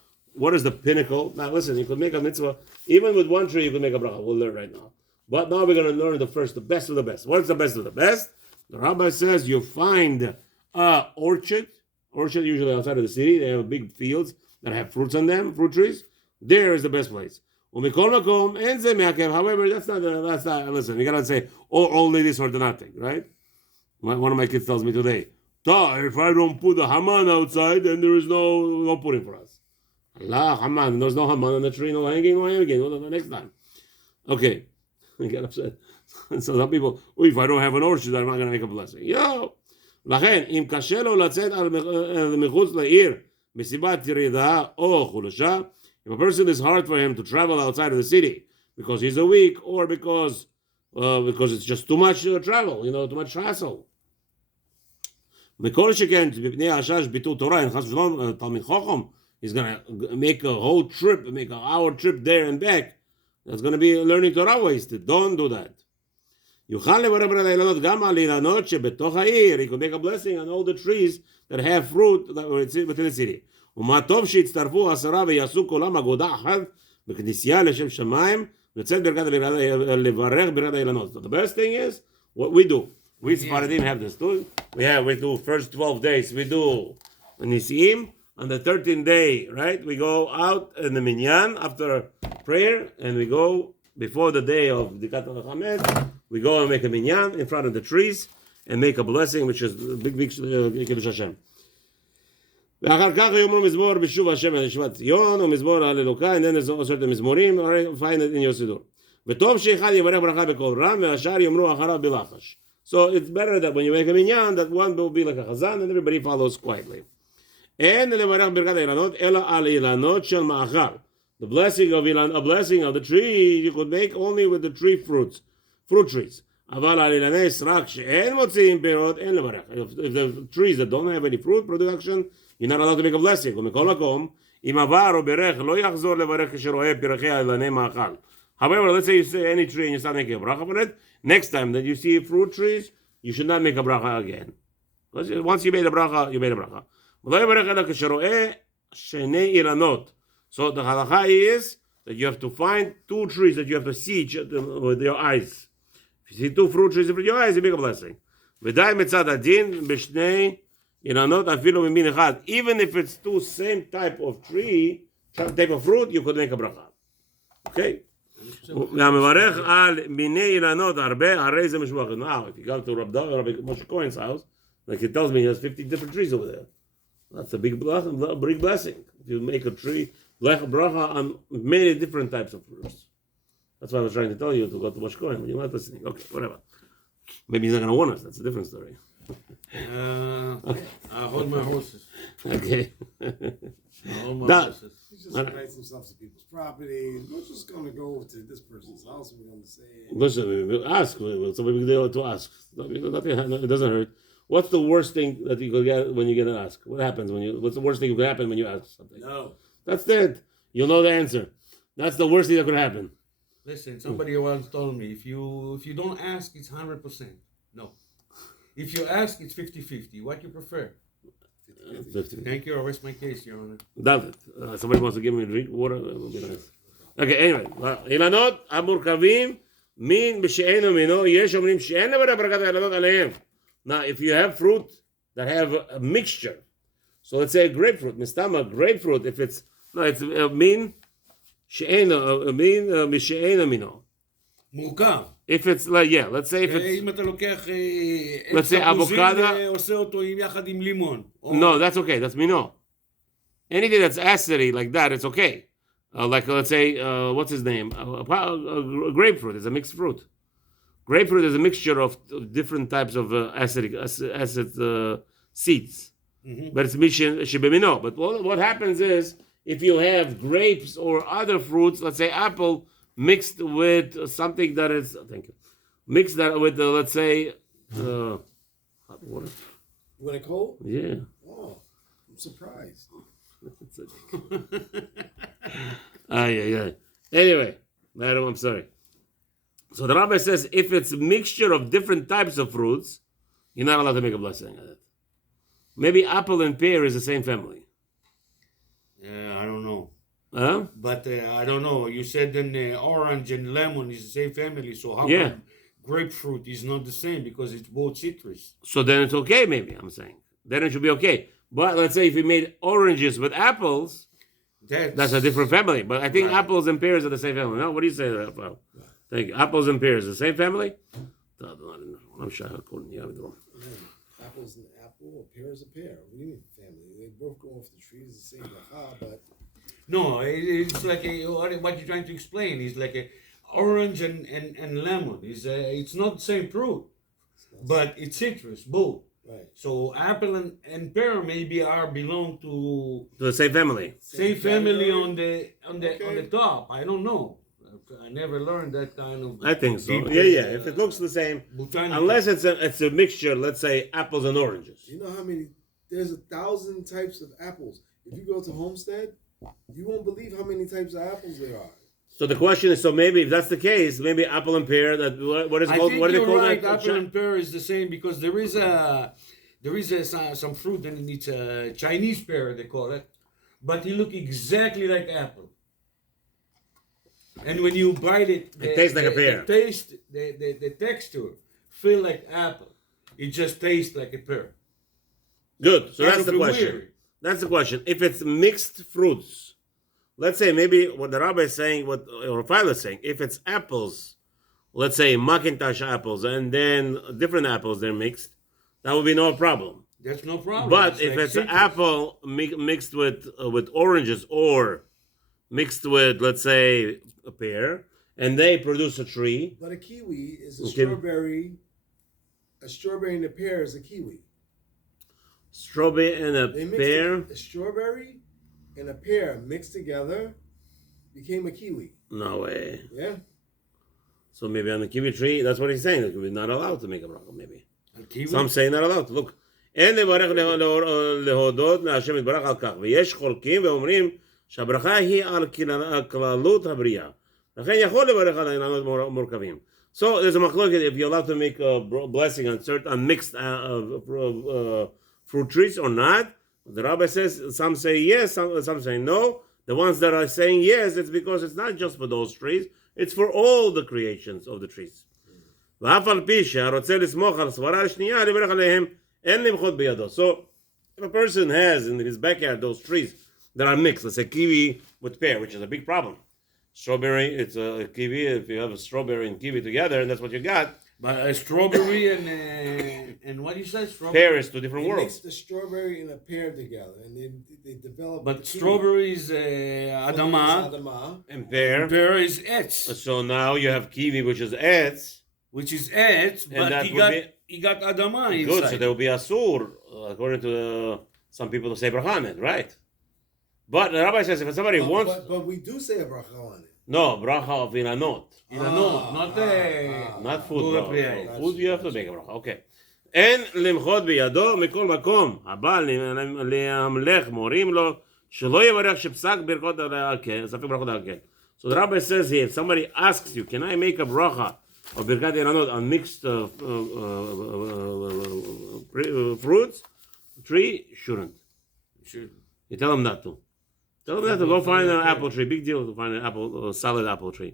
pinnacle? Now listen, you could make a mitzvah, even with one tree you could make a bracha. We'll learn right now. But now we're going to learn the best of the best. What's the best of the best? The rabbi says you find an orchard usually outside of the city. They have big fields that have fruits on them, fruit trees. There is the best place. However, that's not. Listen, you gotta say, only this or nothing, right? One of my kids tells me today, if I don't put the Haman outside, then there is no Purim for us. Allah, Haman, there's no Haman on the tree, no hanging. The next time. Okay, I get upset. So some people, if I don't have an orchard, I'm not going to make a blessing. לכן, אם קשה לו לצאת מחוץ לעיר מסיבת ירידה או חולשה, if a person is hard for him to travel outside of the city because he's weak or because it's just too much travel, too much hassle, מכל שכן, מפני החשש ביטול תורה, אין חס ושלום, תלמיד חכם, he's going to make a whole trip, make an hour trip there and back. That's going to be learning Torah wasted. Don't do that. יוכל לברך ברכת האילנות גם על אילנות שבתוך העיר. He could make a blessing on all the trees that have fruit that were within the city. ומה טוב שיצטרפו 10 ויעשו כולם אגודה אחת בכנסייה לשם שמיים, לצאת לברך ברכת האילנות. So the best thing is what we do. We Sephardim have this too. We do first 12 days. We do Nisiim. On the 13th day, right? We go out in the minyan after prayer, and we go before the day of Dikat al-Hamed. We go and make a minyan in front of the trees and make a blessing, which is big Kiddush Hashem. ואחר כך יאמרו מזמור בשוב השם לישיבת ציון ומזמור הללוקה, and then there's certain מזמורים, find it in your סידור. וטוב שאחד יברך ברכה בקול רם והשאר יאמרו אחריו בלחש. So it's better that when you make a minyan, that one will be like a chazan and everybody follows quietly. אין לברך ברכת האילנות אלא על אילנות של מאכל. The blessing of a blessing of the tree you could make only with the fruit trees. אבל על אילני סרק שאין מוציאים פירות אין לברך. If the trees that don't have any fruit production, you're not allowed to make a blessing. ומכל מקום, אם עבר או ברך לא יחזור לברך כשרואה פרחי אילני מאכל. However, let's say you see any tree and you start making a bracha on it, next time that you see fruit trees, you should not make a bracha again. Because once you made a bracha, you made a bracha. ולא יברך אלא כשרואה שני אילנות. So the halacha is that you have to find 2 trees that you have to see with your eyes. If you see 2 fruit trees with your eyes, you make a blessing. ודי מצד הדין בשני אילנות אפילו ממין אחד. Even if it's 2 same type of tree, type of fruit, you could make a bracha. Okay? והמברך על מיני אילנות הרבה, הרי זה משובח. Now, if you go to Rabbi Moshe Cohen's house, like he tells me he has 50 different trees over there. That's a big blessing. If you make a tree, bracha on many different types of fruits. That's why I was trying to tell you to go to Moshe Cohen, but you're not listening. Okay, whatever. Maybe he's not going to warn us. That's a different story. I hold my horses. Okay. I hold my horses. He's just writing some stuff to people's property. We're just going to go to this person's house and we're going to say it. Listen, we'll ask. Somebody will to ask. It doesn't hurt. What's the worst thing that you could get when you get an ask? What happens what's the worst thing that could happen when you ask something? No. That's it. You'll know the answer. That's the worst thing that could happen. Listen, somebody once told me, if you don't ask, it's 100%. No. If you ask, it's 50-50. What do you prefer? 50. Thank you. I'll rest my case, Your Honor. That's it. Somebody wants to give me a drink, water, it will be nice. Okay, anyway. אילנות המורכבים מין בשאינו מינו, יש אומרים שאין לברך ברכת האילנות עליהם. Now, if you have fruit that have a mixture, so let's say a grapefruit, mistama, grapefruit, if it's, no, it's min she'ena, min mishe'ena mino. מורכב. If it's like, yeah, let's say if it's, אם אתה לוקח let's say avocado, ועושה אותו יחד עם לימון. no, that's okay, that's mino. Anything that's acidy like that, it's okay. Like, let's say, what's his name? A grapefruit is a mixed fruit. Grapefruit is a mixture of different types of acid seeds. Mm-hmm. But it's shebemino. But what happens is, if you have grapes or other fruits, let's say apple, mixed with something that is, thank you, mixed that with, let's say, hot water. You want it cold? Yeah. Oh, I'm surprised. Yeah. Anyway, madam, I'm sorry. So the rabbi says if it's a mixture of different types of fruits, you're not allowed to make a blessing on it. Maybe apple and pear is the same family. Yeah, I don't know. Huh? But I don't know. You said then orange and lemon is the same family. So how come grapefruit is not the same because it's both citrus? So then it's okay, maybe, I'm saying. Then it should be okay. But let's say if you made oranges with apples, that's a different family. But I think apples and pears are the same family. No? What do you say, Raphael? Thank you. Apples and pears, the same family? I'm sure I couldn't. Yeah, Apple's an apple, a pear is a pear. What do you mean family? They both go off the trees the same but no, it's like what you're trying to explain is like a orange and lemon. It's not the same fruit, but it's citrus, both. Right. So apple and pear maybe belong to the same family. Same family on the top. I don't know. I never learned that kind of. I think so. deep, Yeah. If it looks the same, botanical. unless it's a mixture, let's say apples and oranges. You know how many? There's 1,000 types of apples. If you go to Homestead, you won't believe how many types of apples there are. So the question is, so maybe if that's the case, maybe apple and pear. That what is I called? think What do they you're call right. that? Apple and pear is the same because there is some fruit and it's a Chinese pear they call it, but it look exactly like apple. And when you bite it, It tastes like a pear. The taste, the texture feel like apple. It just tastes like a pear. Good. So Kind that's the of question. weird. That's the question. If it's mixed fruits, let's say maybe what the rabbi is saying, what or Raphael is saying, if it's apples, let's say Macintosh apples, and then different apples they're mixed, that would be no problem. That's no problem. But if like it's citrus. apple mixed with oranges or mixed with, let's say, a pear, and they produce a tree. But a kiwi is a Okay. strawberry. A strawberry and a pear is a kiwi. Strawberry and a They mixed pear? a strawberry and a pear mixed together became a kiwi. No way. Yeah. So maybe on the kiwi tree, that's what he's saying. That we're not allowed to make a bracha, maybe. A kiwi? Some say not allowed. Look. אין לברך להודות להשם יתברך על כך, ויש חולקים ואומרים שהברכה היא על כללות הבריאה. לכן יכול לברך על אילנות מורכבים. So there's a machloket if you're allowed to make a blessing on certain mixed fruit trees or not. The rabbi says some say yes, some say no. The ones that are saying yes, it's because it's not just for those trees, it's for all the creations of the trees. ואף על פי שהרוצה לסמוך על סברה השנייה, לברך עליהם אין למחות בידו. So if a person has in his backyard those trees that are mixed, let's say kiwi with pear, which is a big problem. Strawberry, it's a kiwi. If you have a strawberry and kiwi together, and that's what you got. But a strawberry and what do you say? Strawberry? Pear is two different They worlds. mixed the strawberry and a pear together, and they developed. But the kiwi. strawberry is Adama. adama. And pear. Pear is etz, So now you have kiwi, which is etz. which is etz, And but that he got adama inside. Good, so there will be asur, according to some people who say bracha on it, right? But the rabbi says if somebody wants, But we do say a bracha on it. no, bracha of ilanot. Not food, Bura bro. priya. Food you have to make a bracha. Okay. אין למחות בידו מכל מקום. הבא להמלך מורים לו שלא יברך שפסק ברכות על כן, ספק ברכות על כן. So the rabbi says here, if somebody asks you, can I make a bracha of birkat ilanot on mixed fruits, tree, shouldn't. You tell him not to. Tell him not to go find an apple tree. Big deal to find an apple, solid apple tree.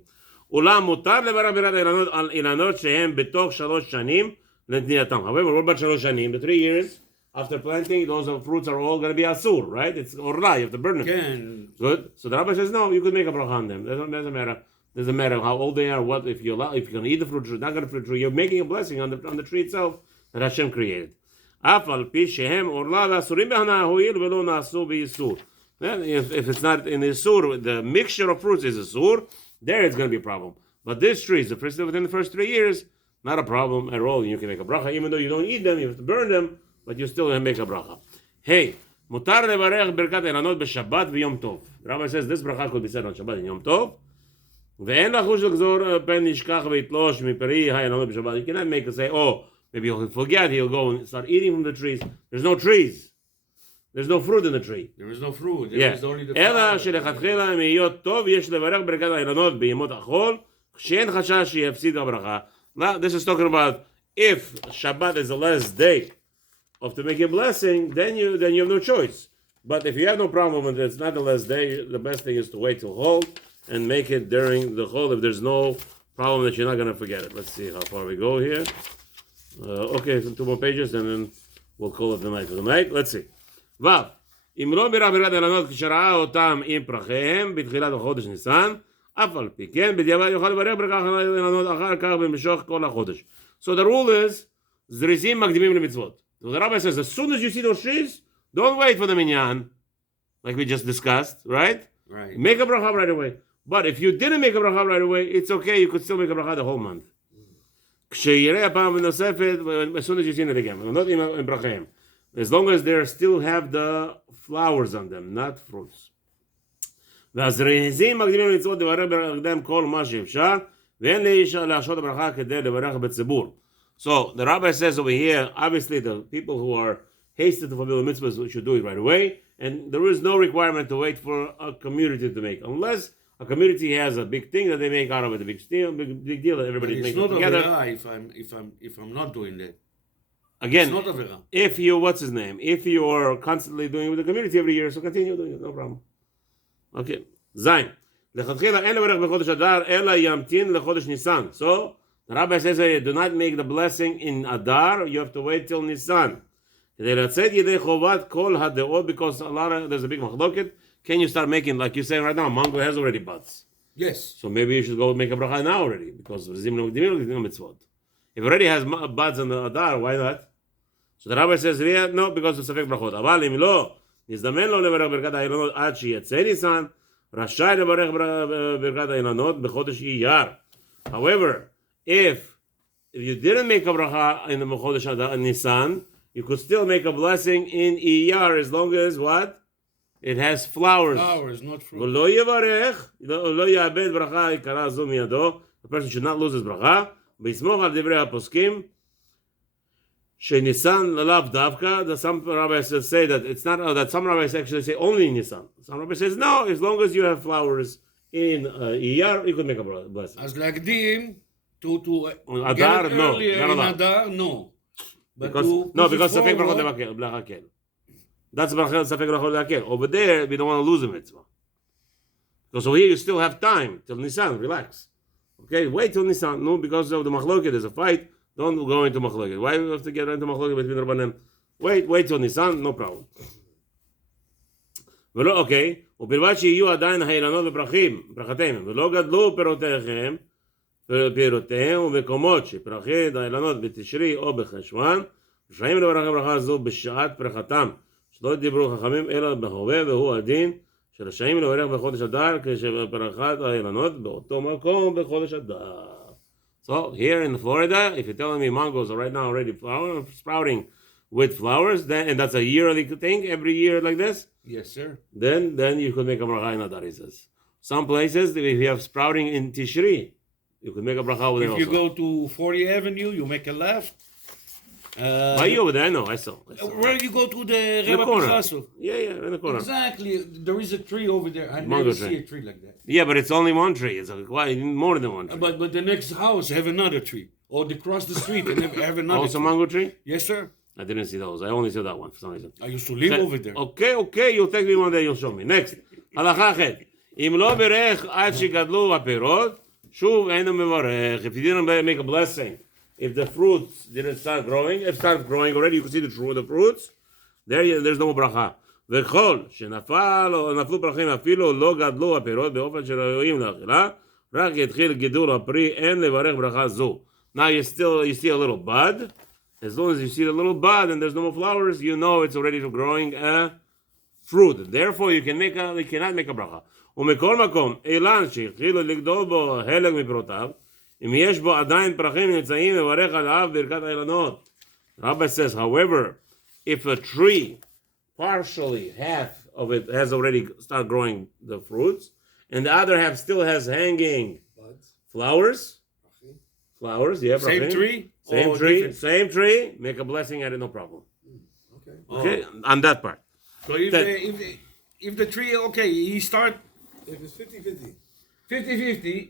אולם מותר לברך בירת אילנות על אילנות שהם בתוך 3 שנים לנתנייתם. However, what about 3 שנים? The 3 years after planting, those fruits are all going to be asur, right? It's orla, you have to burn them. Can Good. So the rabbi says, no, you could make a bracha on them. Doesn't matter. Doesn't matter how old they are. What if you allow? If you're going to eat the fruit tree, not going to fruit tree, you're making a blessing on the tree itself that Hashem created. אף על פי שהם עורלה ואסורים בהנאה הואיל ולא נעשו באיסור. If it's not in the isur, the mixture of fruits is isur, there it's going to be a problem. But this tree is the first within the first 3 years, not a problem at all. You can make a bracha, even though you don't eat them, you have to burn them, but you still make a bracha. Hey, מותר לברך ברכת אילנות בשבת ויום טוב. The rabbi says this bracha could be said on Shabbat and Yom Tov. ואין לחוש לגזור פן נשכח ויתלוש מפרי האילנות בשבת. You cannot make it say, oh, maybe he'll forget, he'll go and start eating from the trees. There's no trees. There's no fruit in the tree. there is no fruit. There Yeah. is only the אלא flower. שלכתחילה מהיות טוב יש לברך ברכת האילנות בימות החול, כשאין חשש שיפסיד הברכה. Now, this is talking about if Shabbat is the last day of to make a blessing, then you have no choice. But if you have no problem with it, it's not the last day, the best thing is to wait till Chol and make it during the Chol if there's no problem that you're not going to forget it. Let's see how far we go here. Okay, so 2 more pages and then we'll call it the night for the night. Let's see. ו' אם לא בירך ברכת אילנות כשראה אותם עם פרחיהם בתחילת החודש ניסן, אף על פי כן בדיעבד יוכל לברך ברכת אילנות אחר כך במשוך כל החודש. So the rule is, זריזים מקדימים למצוות. So the rabbi says, as soon as you see those trees, don't wait for the minyan, like we just discussed, right? Right. Make a bracha right away. But if you didn't make a bracha right away, it's okay, you could still make a bracha the whole month. כשיראה הפעם נוספת, as soon as you see it again, not in brachaim. As long as they still have the flowers on them, not fruits. והזריזים מקדימים לצוות לברך בהקדם כל מה שאפשר, ואין להשעות הברכה כדי לברך בציבור. So the rabbi says over here, obviously the people who are hasted to fulfill the mitzvahs should do it right away, and there is no requirement to wait for a community to make, unless a community has a big thing that they make out of it, a big deal that everybody's It's making not together. avera if I'm not doing that. Again, It's not avera. if you, what's his name? If you are constantly doing it with the community every year, so continue doing it, no problem. Okay. Zain. לכתחילה אין לברך בחודש אדר, אלא ימתין לחודש ניסן. So, the rabbi says, do not make the blessing in Adar, you have to wait till Nisan. כדי לצאת ידי חובת כל הדעות, because there's a big מחלוקת, can you start making, like you're saying right now, mango has already buds. Yes. So maybe you should go make a bracha now already, because if it already has buds in the Adar, why not? So the rabbi says, yeah, no, because it's ספק ברכות. אבל אם לא, נזדמן לו לברך ברכת האילנות עד שיצא ניסן, רשאי לברך ברכת האילנות בחודש אייר. However, if you didn't make a bracha in the בחודש Nisan, you could still make a blessing in Iyar as long as what? It has flowers. Flowers, not fruit. ולא יברך, לא יאבד ברכה יקרה זו מידו. The person should not lose his bracha. ויסמוך על דברי הפוסקים, שניסן לאו דווקא. Some rabbis say that it's not, that some rabbis actually say only Nisan. Some rabbis says no, as long as you have flowers in Iyar, you could make a blessing. אז להקדים to Adar, get it no, earlier not in allowed. Adar, no. But because ספק ברכות להקל. That's ספק ברכות להקל. Over there, we don't want to lose a mitzvah. Because over here, you still have time till Nisan. Relax. Okay, wait till Nisan. No, because of the machloket, there's a fight. Don't go into machloket. Why do you have to get into machloket between the Rabbanim? Wait till Nisan, no problem. ולא, אוקיי, ובלבד שיהיו עדיין האילנות וברכתיהם, ולא גדלו פירותיהם ומקומות שפרחי האילנות בתשרי או בחשוון, רשאים לברך הברכה הזו בשעת פרחתם, שלא דיברו חכמים אלא בהווה, והוא הדין שרשאים לברך בחודש אדר כשפרחת האילנות באותו מקום בחודש אדר. So here in Florida, if you're telling me mangoes are right now already sprouting with flowers, then, and that's a yearly thing, every year like this, yes, sir. then you could make a bracha in Adar, he says. Some places, if you have sprouting in Tishri, you could make a bracha over there If also. you go to 40 Avenue, you make a left. Why you over there? I know, I saw. Where you go to the In the Rebbe corner. Picasso. Yeah, in the corner. Exactly. There is a tree over there. I Mango never tree. see a tree like that. Yeah, but it's only one tree. It's like, why more than one tree? But the next house have another tree. Or they cross the street and have another Also tree. mango tree? Yes, sir. I didn't see those. I only saw that one for some reason. I used to live over there. Okay, you'll take me one day, you'll show me. Next. הלכה ח' אם לא בירך עד שגדלו הפירות, שוב אינו מברך. If you didn't make a blessing, if the fruits didn't start growing, if it started growing already, you can see the fruits, there's no bracha. וכל שנפל או נפלו פרחים אפילו לא גדלו הפירות באופן שראויים לאכילה, רק יתחיל גידול הפרי, אין לברך ברכה זו. Now you see a little bud. As long as you see the little bud and there's no more flowers, you know it's already growing a fruit. Therefore, you cannot make a bracha. ומכל מקום, אילן שהתחילו לגדול בו חלק מפירותיו, אם יש בו עדיין פרחים נמצאים, מברך עליו ברכת האילנות. Rabbi says, however, if a tree, partially half of it has already started growing the fruits, and the other half still has hanging Buds. flowers, yeah, Same prachim. tree? Same Or tree, different? same tree, make a blessing at it, no problem. Okay. Okay, on that part. So if the tree, okay, he start If it's 50-50. 50-50,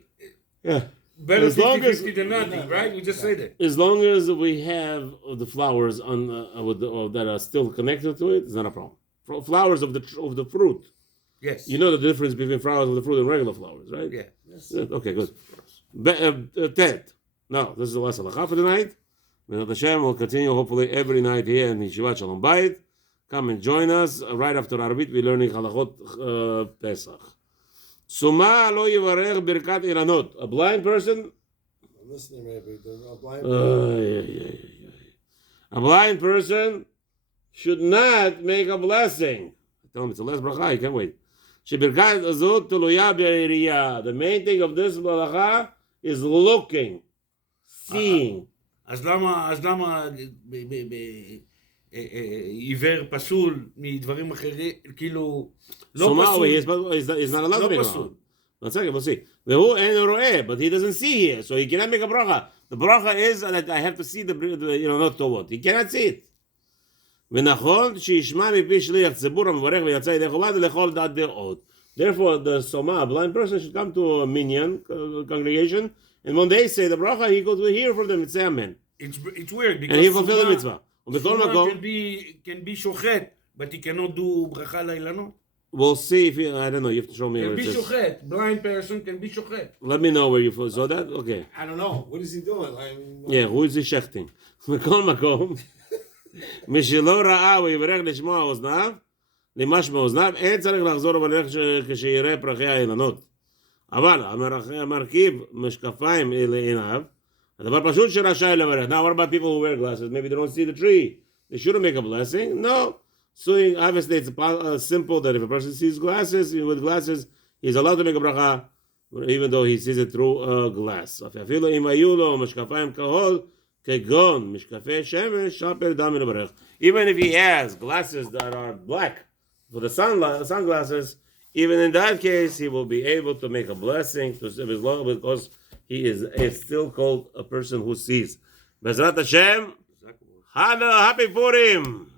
Yeah. better As long as- 50-50 than nothing, right? We just say that. As long as we have the flowers that are still connected to it, it's not a problem. Flowers of the fruit. Yes. You know the difference between flowers of the fruit and regular flowers, right? Yeah. Yes. Okay, good. Ted. No, this is the last halakha for tonight. Me'at Hashem will continue hopefully every night here in Yeshivat Shalom Bayit. Come and join us. Right after Arabit, we're learning Halachot Pesach. Suma lo yivarech birkat ilanot. A blind person. I'm listening, maybe. A blind A blind person should not make a blessing. Tell him it's the last bracha. You can't wait. Shebirkat azot tuluya be'iriyah. The main thing of this bracha is looking, seeing. אז למה עיוור פסול מדברים אחרים, כאילו, לא So now פסול. he's not allowed to לא make a פסול. bracha. One second, we'll see. והוא אינו רואה, but he doesn't see here, so he cannot make a bracha. The bracha is that I have to see the not to what. He cannot see it. ונכון שישמע מפי שליח ציבור המברך ויצא ידי חובה לכל דעת דעות. Therefore, the soma, a blind person, should come to a minyan congregation, and when they say the bracha, he goes to hear from them and say amen. It's weird, because And he fulfill the mitzvah. ובכל Suma מקום, can be שוחט, but he cannot do ברכה לאילנות. we'll see if I don't know, you have to show me Can where be it says. שוחט, blind person can be שוחט. Let me know where you saw that. Okay. I don't know. What is he doing? Yeah, who is he shechting? בכל מקום, מי שלא ראה ויברך לשמוע אוזניו, למשמע אוזניו, אין צריך לחזור וללך כשיראה פרחי האילנות. אבל המרכיב משקפיים לעיניו, הדבר פשוט שרשאי לברך. Now what about people who wear glasses? Maybe they don't see the tree. They shouldn't make a blessing. No. So obviously it's simple that if a person sees glasses, with glasses, he's allowed to make a bracha, even though he sees it through a glass. אפילו אם היו לו משקפיים כחול, כגון משקפי שמש, שפר דם מן הברך. Even if he has glasses that are black for the sunglasses, even in that case, he will be able to make a blessing to save his law because he is still called a person who sees. Bezrat Hashem, happy Purim!